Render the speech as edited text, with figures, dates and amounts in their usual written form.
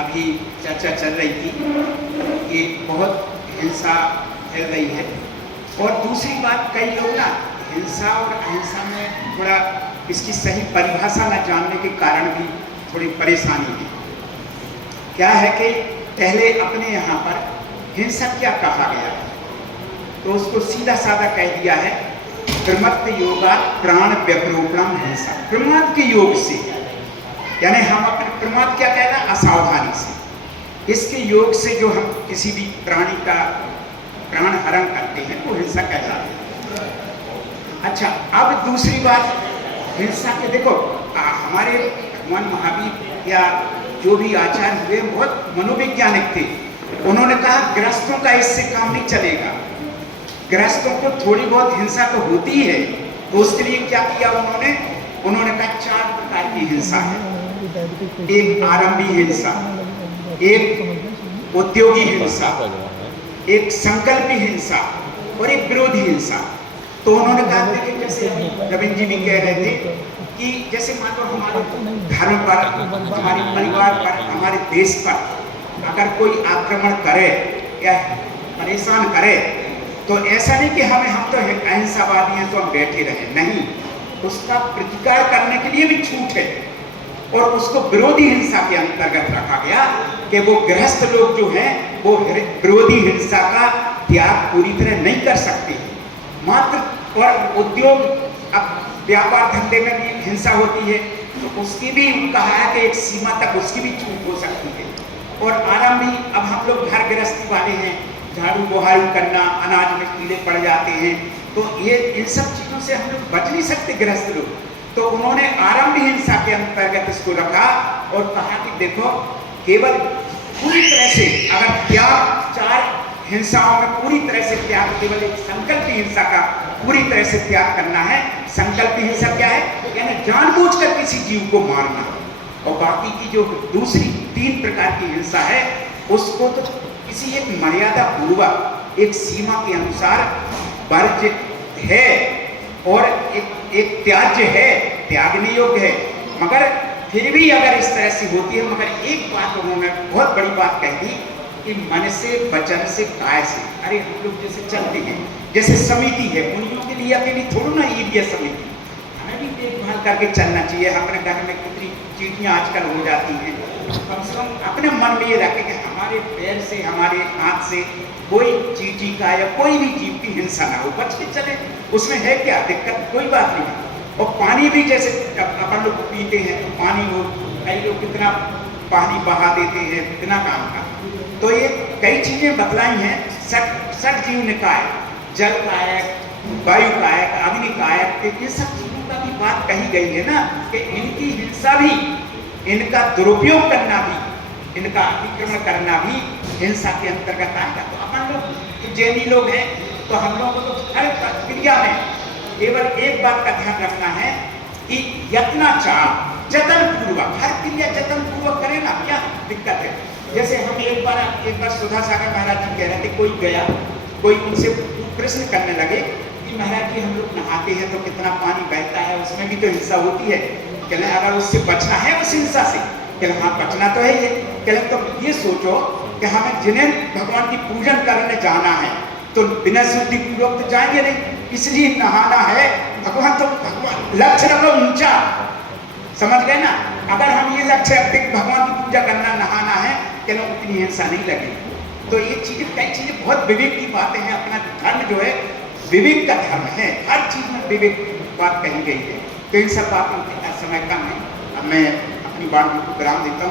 अभी चर्चा चल रही थी कि बहुत हिंसा फैल रही है। और दूसरी बात, कई लोग ना हिंसा और अहिंसा में थोड़ा इसकी सही परिभाषा न जानने के कारण भी थोड़ी परेशानी है। क्या है कि पहले अपने यहाँ पर हिंसा क्या कहा गया है, तो उसको सीधा साधा कह दिया है, प्रमत्त योगात् प्राण व्यपरोपणम हिंसा। प्रमाद के योग से, यानी हम अपने प्रमाद क्या कहना, असावधानी से, इसके योग से जो हम किसी भी प्राणी का प्राण हरण करते हैं वो हिंसा कहलाती है। अच्छा, अब दूसरी बात हिंसा के, देखो हमारे भगवान महावीर या जो भी आचार्य हुए बहुत मनोवैज्ञानिक थे। उन्होंने कहा गृहस्थों का इससे काम नहीं चलेगा, गृहस्थों को थोड़ी बहुत हिंसा तो होती है, तो उसके लिए क्या किया उन्होंने कहा 4 प्रकार की हिंसा है। एक आरंभी हिंसा, एक उद्योगी हिंसा, एक संकल्पी हिंसा और एक विरोधी हिंसा। तो उन्होंने कहा कि जैसे रविंद्र जी भी कह रहे थे कि जैसे मान लो हमारे धर्म पर, हमारे परिवार पर, हमारे देश पर अगर कोई आक्रमण करे या परेशान करे, तो ऐसा नहीं कि हम तो अहिंसावादी हैं तो हम बैठे रहे, नहीं, उसका प्रतिकार करने के लिए भी छूट है। और उसको विरोधी हिंसा के अंतर्गत रखा गया कि वो गृहस्थ लोग जो हैं वो विरोधी हिंसा का त्याग पूरी तरह नहीं कर सकते मात्र। और उद्योग, अब व्यापार धंधे में भी हिंसा होती है, तो उसकी भी कहा है कि एक सीमा तक उसकी भी छूट हो सकती है। और आरंभी, अब हम लोग घर गृहस्थी वाले हैं, झाड़ू बुहाई करना, अनाज में कीड़े पड़ जाते हैं, तो ये इन सब चीज़ों से हम लोग बच नहीं सकते गृहस्थ लोग। तो उन्होंने आरंभी हिंसा के अंतर्गत इसको रखा और कहा कि देखो, केवल पूरी तरह से अगर त्याग 4 हिंसाओं में पूरी तरह से त्याग, केवल एक संकल्प हिंसा का पूरी तरह से त्याग करना है। संकल्प हिंसा क्या है, यानी जानबूझकर किसी जीव को मारना। और बाकी की जो दूसरी 3 प्रकार की हिंसा है, उसको तो किसी एक मर्यादा पूर्वक, एक सीमा के अनुसार वर्ज्य है और एक त्याज्य है, त्यागने योग्य है। मगर फिर भी अगर इस तरह से होती है, मगर एक बात उन्होंने बहुत बड़ी बात कह दी कि मन से, वचन से, काय से। अरे हम लोग जैसे चलते हैं, जैसे समिति है, मुनियों के लिए अकेली थोड़ी ना ईद समिति, हमें भी देखभाल करके चलना चाहिए। अपने घर में कितनी चीटियाँ आजकल हो जाती हैं, कम से कम अपने मन में ये रखें कि हमारे पैर से, हमारे हाथ से कोई चींटी का या कोई भी जीव की हिंसा ना हो, बच के चले। उसमें है क्या दिक्कत, कोई बात नहीं। और पानी भी जैसे अपन लोग पीते हैं, तो पानी हो, कई लोग कितना पानी बहा देते हैं, कितना काम का। तो ये कई चीजें बतलाई हैं। सठ जीव निकाय, जल कायक, वायु कायक, अग्नि कायक, ये सब चीजों का भी बात कही गई है ना, कि इनकी हिंसा भी, इनका दुरुपयोग करना भी, इनका अतिक्रमण करना भी हिंसा के अंतर्गत आएगा। तो अपन लोग जैनी लोग हैं, तो हम लोगों को तो हर क्रिया में केवल एक बात का ध्यान रखना है कि यत्नाचार, जतन पूर्वक, हर क्रिया जतन पूर्वक करें ना, क्या दिक्कत है। जैसे हम एक बार सुधा सागर महाराज जी कह रहे थे, कोई गया, कोई उनसे प्रश्न करने लगे कि महाराज जी हम लोग नहाते हैं तो कितना पानी बहता है, उसमें भी तो हिंसा होती है। कहले अगर उससे बचना है उस हिंसा से, कहले हाँ बचना तो है ये। कहले तो ये सोचो कि हमें जिन्हें भगवान की पूजन करने जाना है तो बिना शुद्धि पूर्वक तो जाएंगे नहीं, इसलिए नहाना है। भगवान लक्ष्य रखो ऊंचा, समझ गए ना। अगर हम ये लक्ष्य रखते कि भगवान की पूजा करना, नहाना है, कहना उतनी हिंसा नहीं लगेगी। तो ये चीजें, कई चीजें बहुत विवेक की बातें हैं। अपना धर्म जो है विवेक का धर्म है, हर चीज में विवेक बात कही गई है। तो इन सब बातों के समय कम है। अब मैं अपनी बात को विराम देता हूँ।